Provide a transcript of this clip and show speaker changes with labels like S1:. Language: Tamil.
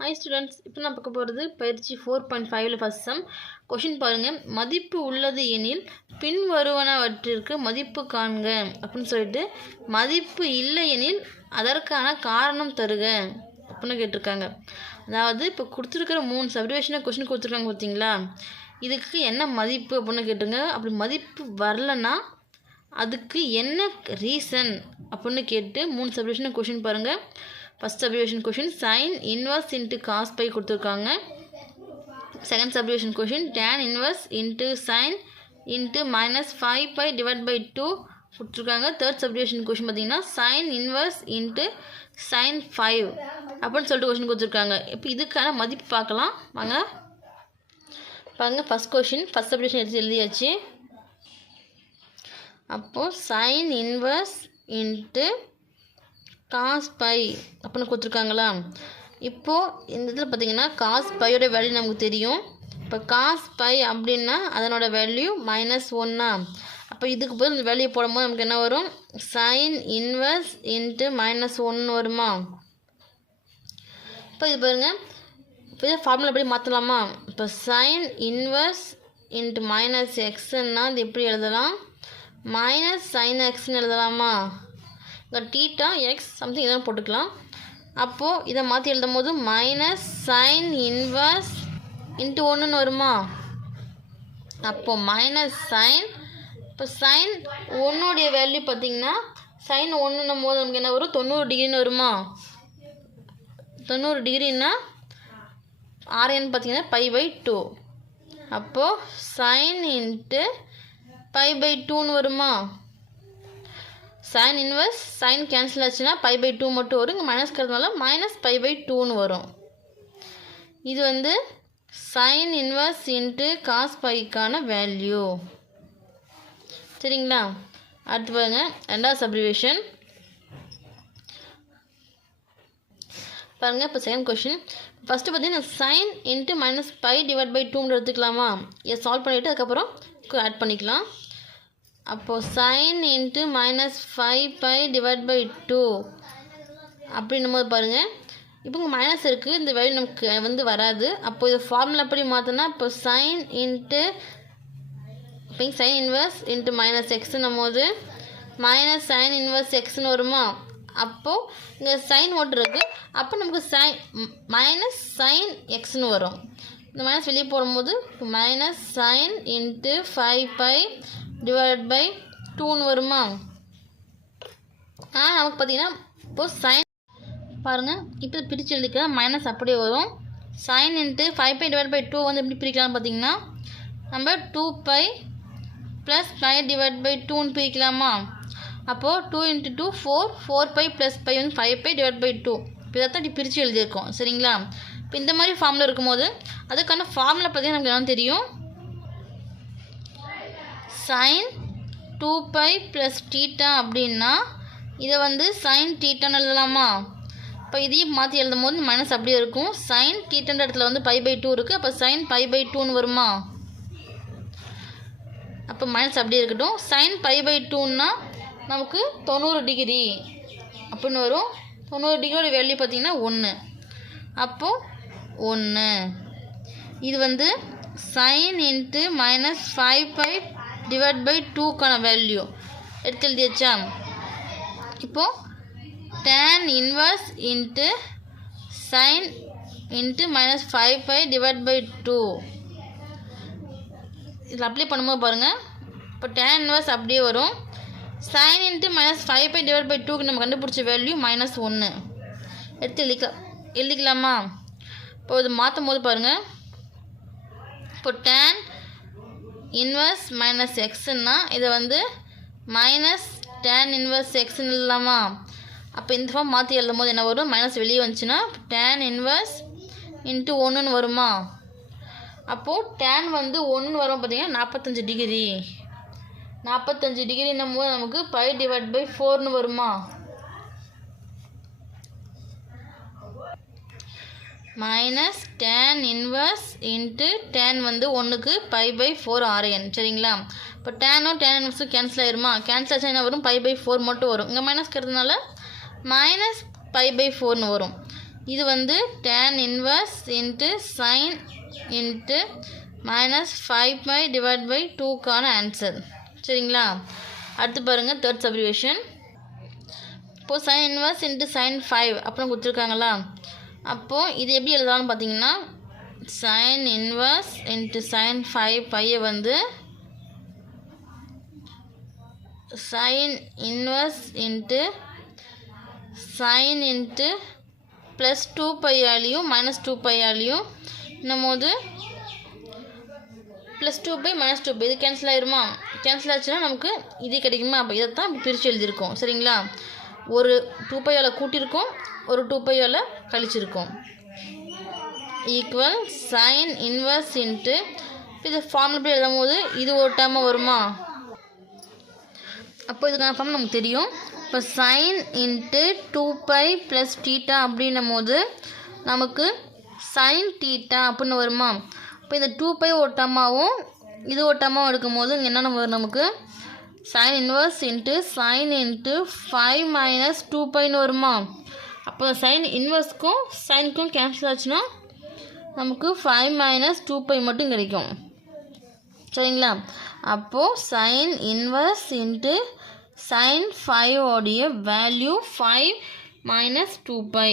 S1: ஹாய் ஸ்டூடெண்ட்ஸ் இப்போ நான் பார்க்க போகிறது பயிற்சி ஃபோர் பாயிண்ட் ஃபைவ்ல ஃபஸ்ட் சம் கொஷின் பாருங்கள் மதிப்பு உள்ளது எனில் பின்வருவனவற்றிற்கு மதிப்பு காண்க அப்படின்னு சொல்லிட்டு மதிப்பு இல்லை எனில் அதற்கான காரணம் தருக அப்படின்னு கேட்டிருக்காங்க. அதாவது இப்போ கொடுத்துருக்கிற மூணு சப்டிவேஷனாக கொஷின் கொடுத்துருக்காங்க பார்த்தீங்களா? இதுக்கு என்ன மதிப்பு அப்படின்னு கேட்டுருங்க. அப்படி மதிப்பு வரலன்னா அதுக்கு என்ன ரீசன் அப்படின்னு கேட்டு மூணு சப்டிவேஷன் கொஷின் பாருங்கள் first subdivision question sine inverse into cos pi கொடுத்துருக்காங்க. Second subdivision question tan inverse into sine into minus five pi divide by two கொடுத்துருக்காங்க. தேர்ட் சப்ரிவேஷன் கொஷின் பார்த்தீங்கன்னா sine inverse into sine five அப்படின்னு சொல்லிட்டு கொஷின் கொடுத்துருக்காங்க. இப்போ இதுக்கான மதிப்பு பார்க்கலாம். வாங்க. பாருங்க ஃபஸ்ட் கொஷின் ஃபஸ்ட் சப்ரிவேஷன் எடுத்து எழுதியாச்சு. அப்போது sine inverse into cos pi அப்படின்னு கொடுத்துருக்காங்களா? இப்போது இந்த இதில் பார்த்தீங்கன்னா காஸ் பையோட வேல்யூ நமக்கு தெரியும். இப்போ காஸ் பை அப்படின்னா அதனோட வேல்யூ மைனஸ் ஒன்னா அப்போ இதுக்கு போய் இந்த வேல்யூ போடும்போது நமக்கு என்ன வரும்? சைன் இன்வர்ஸ் இன்ட்டு மைனஸ் ஒன்று வருமா? இப்போ இது பாருங்கள் இப்போ ஃபார்முலா எப்படி மாற்றலாமா இப்போ சைன் இன்வர்ஸ் இன்ட்டு மைனஸ் எக்ஸ்ன்னா இது எப்படி எழுதலாம்? மைனஸ் சைன் எக்ஸ்ன்னு எழுதலாமா? இங்கே டீட்டா எக்ஸ் சம்திங் இதெல்லாம் போட்டுக்கலாம். அப்போது இதை மாற்றி எழுதும் போது மைனஸ் சைன் இன்வர்ஸ் இன்ட்டு ஒன்றுன்னு வருமா? அப்போது மைனஸ் சைன் இப்போ சைன் ஒன்றுடைய வேல்யூ பார்த்தீங்கன்னா சைன் ஒன்றுன்னும் போது நமக்கு என்ன வரும்? தொண்ணூறு டிகிரின்னு வருமா? தொண்ணூறு டிகிரின்னா ஆர்என் பார்த்தீங்கன்னா பை பை டூ அப்போது சைன் இன்ட்டு பை பை டூன்னு வருமா? சைன் இன்வர்ஸ் சைன் கேன்சல் ஆச்சுன்னா பை பை டூ மட்டும் வரும். இங்கே மைனஸ் இருக்கிறதுனால மைனஸ் பை பை டூன்னு வரும். இது வந்து சைன் இன்வர்ஸ் இன்ட்டு காஸ் பைக்கான வேல்யூ சரிங்களா? அடுத்து பாருங்க ரெண்டாவது சப்ரிவேஷன் பாருங்கள் இப்போ செகண்ட் கொஷின் ஃபஸ்ட்டு பார்த்தீங்கன்னா sine into minus pi divide by டூன்னு எடுத்துக்கலாமா? இதை சால்வ் பண்ணிவிட்டு அதுக்கப்புறம் ஆட் பண்ணிக்கலாம். அப்போது sine into minus five pi divide by two அப்படின்னும் போது பாருங்கள் இப்போ இங்கே மைனஸ் இருக்குது இந்த வேல்யூ நமக்கு வந்து வராது. அப்போ இதை ஃபார்முலா எப்படி மாற்றினா இப்போ சைன் இன்ட்டு இப்போ சைன் இன்வர்ஸ் இன்ட்டு மைனஸ் எக்ஸ்னும் போது மைனஸ் சைன் இன்வர்ஸ் எக்ஸ்னு வருமா? அப்போது இங்கே சைன் ஓட்டு இருக்குது அப்போ நமக்கு சைன் மைனஸ் சைன் எக்ஸ்னு வரும். இந்த மைனஸ் வெளியே போடும்போது minus sine into five pi divide by டூன்னு வருமா? ஆ நமக்கு பார்த்தீங்கன்னா இப்போது சைன் பாருங்கள் இப்போ பிரித்து எழுதிக்கலாம் மைனஸ் அப்படியே வரும். Sine into five pi divide by two வந்து எப்படி பிரிக்கலாம்னு பார்த்தீங்கன்னா நம்ம two pi plus five divide by டூன்னு பிரிக்கலாமா? அப்போது two into two four four pi plus pi வந்து five pi divide by two இப்போ இதைத்தான் இப்படி பிரித்து எழுதியிருக்கோம் சரிங்களா? இப்போ இந்த மாதிரி ஃபார்மில் இருக்கும்போது அதுக்கான ஃபார்மில் பார்த்தீங்கன்னா நமக்கு என்ன தெரியும். Sine two pi plus theta அப்படின்னா இதை வந்து சைன் டீட்டான்னு எழுதலாமா? இப்போ இதையும் மாற்றி எழுதும் போது மைனஸ் அப்படியே இருக்கும். சைன் டீட்டன்ற இடத்துல வந்து பை பை டூ இருக்குது அப்போ சைன் பை பை டூன்னு வருமா? அப்போ மைனஸ் அப்படியே இருக்கட்டும். சைன் பை பை டூன்னா நமக்கு தொண்ணூறு டிகிரி அப்படின்னு வரும். தொண்ணூறு டிகிரியோட வேல்யூ பார்த்திங்கன்னா ஒன்று அப்போது ஒன்று இது வந்து sine into minus five pi divide by டூக்கான value எடுத்து எழுதியாச்சா? இப்போது tan inverse into sine into minus five five divide by two இதில் அப்ளை பண்ணும்போது பாருங்கள் இப்போ டேன் இன்வர்ஸ் அப்படியே வரும். Sine into minus five pi divide by டூக்கு நம்ம கண்டுபிடிச்ச வேல்யூ மைனஸ் ஒன்று எடுத்து எழுதிக்கலாம் எழுதிக்கலாமா? இப்போ இது மாற்றும் போது பாருங்கள் இப்போ டேன் இன்வர்ஸ் மைனஸ் எக்ஸுன்னா இதை வந்து மைனஸ் டேன் இன்வர்ஸ் எக்ஸ்ன்னு இல்லாமா? அப்போ இந்த ஃபார்ம் மாற்றி எழுதும் போது என்ன வரும்? மைனஸ் வெளியே வந்துச்சுன்னா டேன் இன்வர்ஸ் இன்ட்டு ஒன்றுன்னு வருமா? அப்போது டேன் வந்து ஒன்று வரும் பார்த்தீங்கன்னா நாற்பத்தஞ்சு டிகிரி நாற்பத்தஞ்சு டிகிரின்னும் போது நமக்கு பை டிவைட் பை ஃபோர்னு வருமா? Minus tan inverse into tan வந்து ஒன்றுக்கு பை பை ஃபோர் ஆர்என் சரிங்களா? இப்போ டேனும் டேன் இன்வர்ஸும் கேன்சல் ஆயிருமா? கேன்சல் ஆச்சு என்ன வரும்? பை பை ஃபோர் மட்டும் வரும். இங்கே மைனஸ் இருக்கிறதுனால மைனஸ் பை பை ஃபோர்னு வரும். இது வந்து tan inverse into sine into minus five pi divide by டூக்கான answer சரிங்களா? அடுத்து பாருங்கள் தேர்ட் சப்ரிவேஷன் இப்போது sine inverse into sine five அப்புறம் கொடுத்துருக்காங்களா? அப்போது இது எப்படி எழுதலாம்னு பார்த்தீங்கன்னா sine inverse into sine five பையை வந்து sine inverse into sine into plus two பையாலையும் minus two பையாலையும் இன்னும் போது plus two pi minus two pi இது கேன்சல் ஆயிருமா? கேன்சல் ஆச்சுன்னா நமக்கு இது கிடைக்குமா? அப்போ இதை தான் பிரித்து எழுதியிருக்கோம். சரிங்களா? ஒரு டூ பையால் கூட்டியிருக்கோம். ஒரு டூ பையோவில் கழிச்சிருக்கோம். ஈக்குவல் சைன் இன்வர்ஸ் இன்ட்டு இது ஃபார்முலா போய் எழுதும் போது இது ஒரு டேர்மாக வருமா? அப்போ இதுக்கான ஃபார்ம் நமக்கு தெரியும். இப்போ sine into two pi plus theta அப்படின்னும் போது நமக்கு சைன் டீட்டா அப்படின்னு வருமா? இப்போ இந்த டூ பை ஓட்டமாகவும் இது ஓட்டமாகவும் எடுக்கும் போது இங்கே என்னென்ன வரும் நமக்கு? Sine inverse into sine into five minus two பைன்னு வருமா? அப்போ சைன் இன்வெர்ஸ்க்கும் சைனுக்கும் கேன்சல் ஆச்சுன்னா நமக்கு ஃபைவ் மைனஸ் டூ பை மட்டும் கிடைக்கும். சரிங்களா? அப்போது sine inverse into sine five value five minus two pi